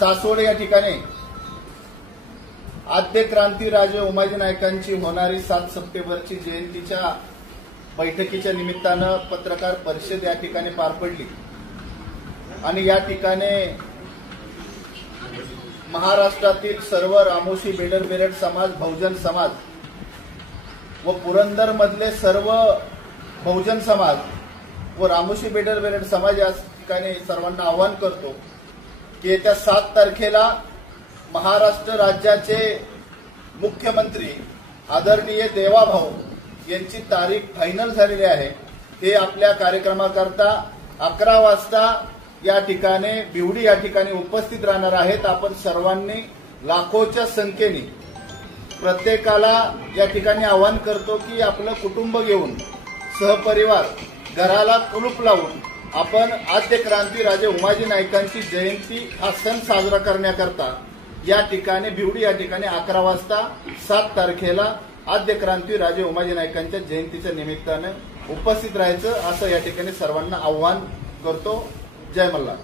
सासवड या ठिकाणी आद्य क्रांतीराजे उमाजी नायकांची होणारी 7 सप्टेंबरची जयंतीच्या बैठकीच्या निमित्तानं पत्रकार परिषद या ठिकाणी पार पडली आणि या ठिकाणी महाराष्ट्रातील सर्व रामोशी बेडर बेरड समाज, बहुजन समाज व पुरंदर मधले सर्व बहुजन समाज व रामोशी बेडर बेरड समाज या ठिकाणी सर्वांना आवाहन करतो की येत्या 7 तारखेला महाराष्ट्र राज्याचे मुख्यमंत्री आदरणीय देवाभाऊ यांची तारीख फायनल झालेली आहे। ते आपल्या कार्यक्रमाकरता 11 वाजता या ठिकाणी बिवडी या ठिकाणी उपस्थित राहणार आहेत। आपण सर्वांनी लाखोच्या संख्येने प्रत्येकाला या ठिकाणी आवाहन करतो की आपलं कुटुंब घेऊन सहपरिवार घराला कुलूप लावून आपण आद्य क्रांतीराजे उमाजी नायकांची जयंती हा सण साजरा करण्याकरता या ठिकाणी बिवडी या ठिकाणी 11 वाजता 7 तारखेला आद्य क्रांतीराजे उमाजी नायकांच्या जयंतीच्या निमित्ताने उपस्थित राहायचं असं या ठिकाणी सर्वांना आवाहन करतो। जय मल्हार।